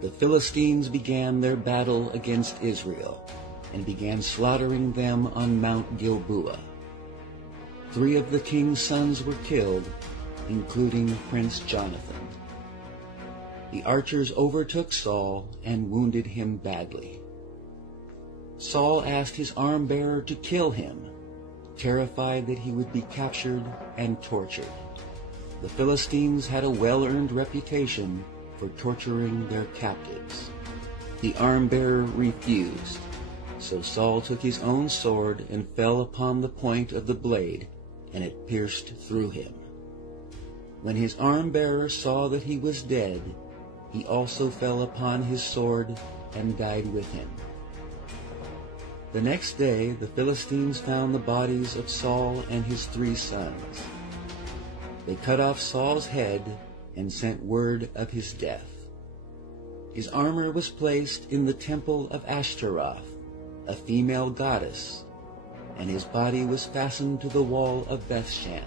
the Philistines began their battle against Israel and began slaughtering them on Mount Gilboa. 3 of the king's sons were killed, including Prince Jonathan. The archers overtook Saul and wounded him badly. Saul asked his arm-bearer to kill him, terrified that he would be captured and tortured. The Philistines had a well-earned reputation for torturing their captives. The arm-bearer refused, so Saul took his own sword and fell upon the point of the blade, and it pierced through him. When his arm-bearer saw that he was dead, he also fell upon his sword and died with him. The next day the Philistines found the bodies of Saul and his 3 sons. They cut off Saul's head and sent word of his death. His armor was placed in the temple of Ashtaroth, a female goddess, and his body was fastened to the wall of Bethshan,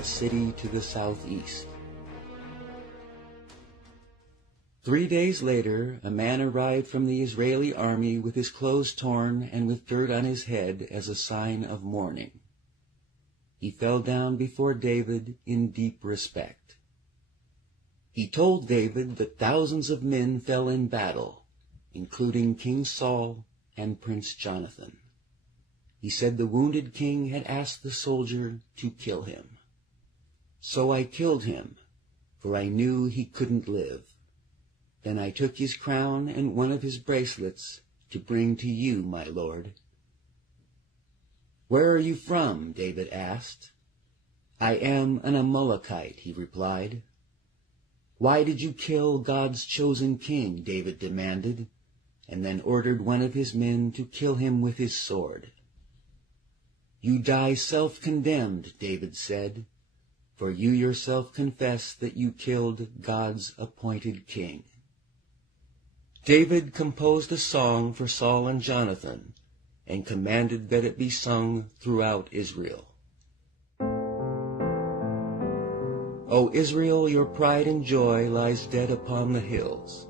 a city to the southeast. 3 days later, a man arrived from the Israeli army with his clothes torn and with dirt on his head as a sign of mourning. He fell down before David in deep respect. He told David that thousands of men fell in battle, including King Saul and Prince Jonathan. He said the wounded king had asked the soldier to kill him. So I killed him, for I knew he couldn't live. Then I took his crown and one of his bracelets to bring to you, my lord. Where are you from? David asked. I am an Amalekite, he replied. Why did you kill God's chosen king? David demanded, and then ordered one of his men to kill him with his sword. You die self-condemned, David said, for you yourself confess that you killed God's appointed king. David composed a song for Saul and Jonathan, and commanded that it be sung throughout Israel. O Israel, your pride and joy lies dead upon the hills.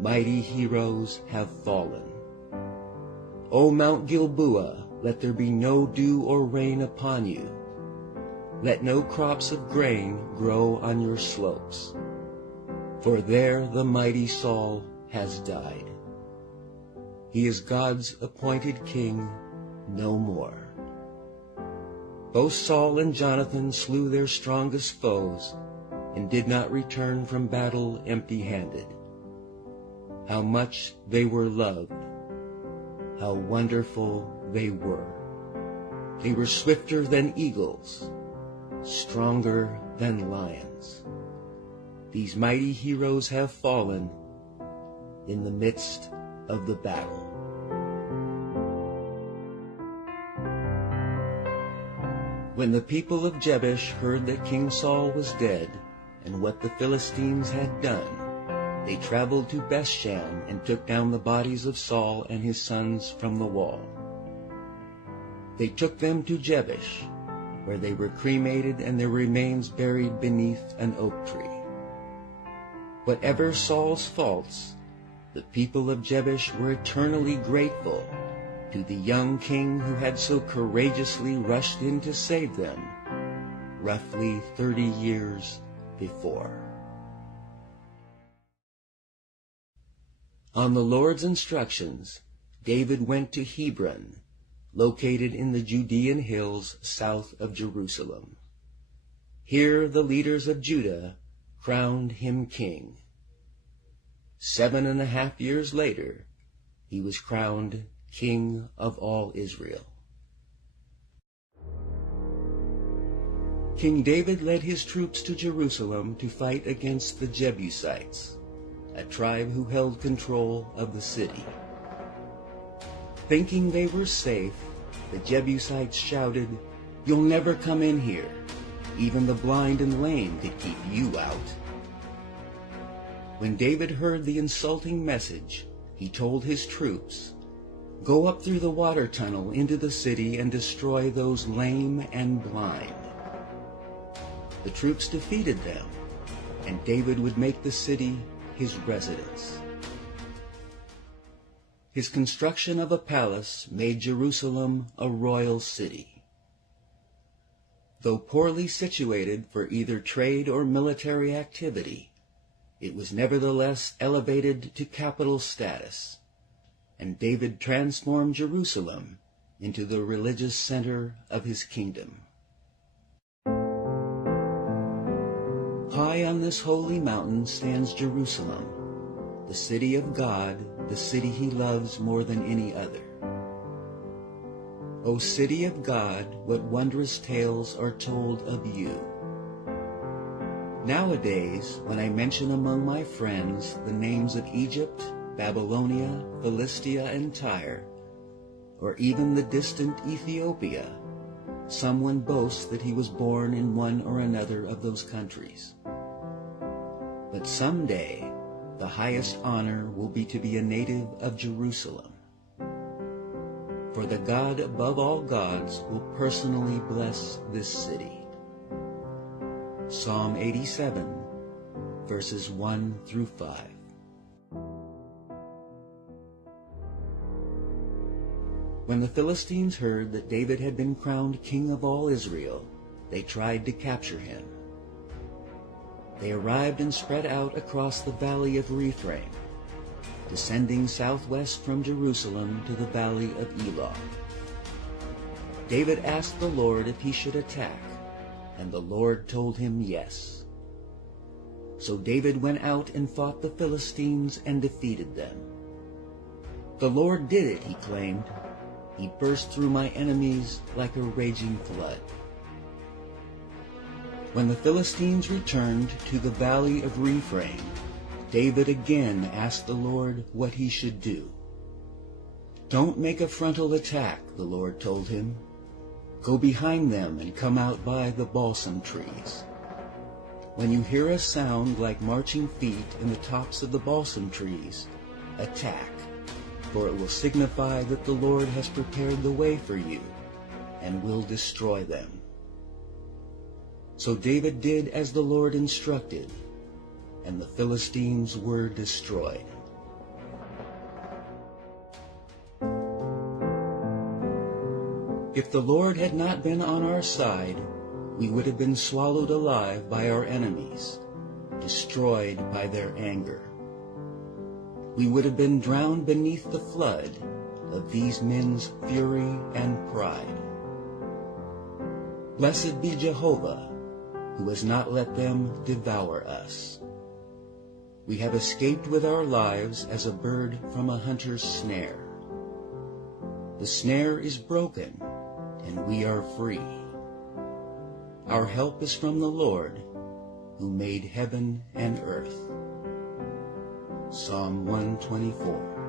Mighty heroes have fallen. O Mount Gilboa, let there be no dew or rain upon you. Let no crops of grain grow on your slopes. For there the mighty Saul has died. He is God's appointed king no more. Both Saul and Jonathan slew their strongest foes and did not return from battle empty-handed. How much they were loved, how wonderful they were. They were swifter than eagles, stronger than lions. These mighty heroes have fallen in the midst of the battle. When the people of Jabesh heard that King Saul was dead and what the Philistines had done, they traveled to Bethshan and took down the bodies of Saul and his sons from the wall. They took them to Jabesh, where they were cremated and their remains buried beneath an oak tree. Whatever Saul's faults, the people of Jabesh were eternally grateful to the young king who had so courageously rushed in to save them roughly 30 years before. On the Lord's instructions, David went to Hebron, located in the Judean hills south of Jerusalem. Here the leaders of Judah crowned him king. 7.5 years later, he was crowned King of all Israel. King David led his troops to Jerusalem to fight against the Jebusites, a tribe who held control of the city. Thinking they were safe, the Jebusites shouted, "You'll never come in here. Even the blind and lame could keep you out." When David heard the insulting message, he told his troops, "Go up through the water tunnel into the city and destroy those lame and blind." The troops defeated them, and David would make the city his residence. His construction of a palace made Jerusalem a royal city. Though poorly situated for either trade or military activity, it was nevertheless elevated to capital status, and David transformed Jerusalem into the religious center of his kingdom. High on this holy mountain stands Jerusalem, the city of God, the city he loves more than any other. O city of God, what wondrous tales are told of you. Nowadays, when I mention among my friends the names of Egypt, Babylonia, Philistia, and Tyre, or even the distant Ethiopia, someone boasts that he was born in one or another of those countries. But someday, the highest honor will be to be a native of Jerusalem. For the God above all gods will personally bless this city. Psalm 87, verses 1 through 5. When the Philistines heard that David had been crowned king of all Israel, they tried to capture him. They arrived and spread out across the valley of Rephaim, descending southwest from Jerusalem to the valley of Elah. David asked the Lord if he should attack, and the Lord told him yes. So David went out and fought the Philistines and defeated them. The Lord did it, he claimed. He burst through my enemies like a raging flood. When the Philistines returned to the valley of Rephaim, David again asked the Lord what he should do. Don't make a frontal attack, the Lord told him. Go behind them and come out by the balsam trees. When you hear a sound like marching feet in the tops of the balsam trees, attack, for it will signify that the Lord has prepared the way for you and will destroy them. So David did as the Lord instructed, and the Philistines were destroyed. If the Lord had not been on our side, we would have been swallowed alive by our enemies, destroyed by their anger. We would have been drowned beneath the flood of these men's fury and pride. Blessed be Jehovah, who has not let them devour us. We have escaped with our lives as a bird from a hunter's snare. The snare is broken, and we are free. Our help is from the Lord, who made heaven and earth. Psalm 124.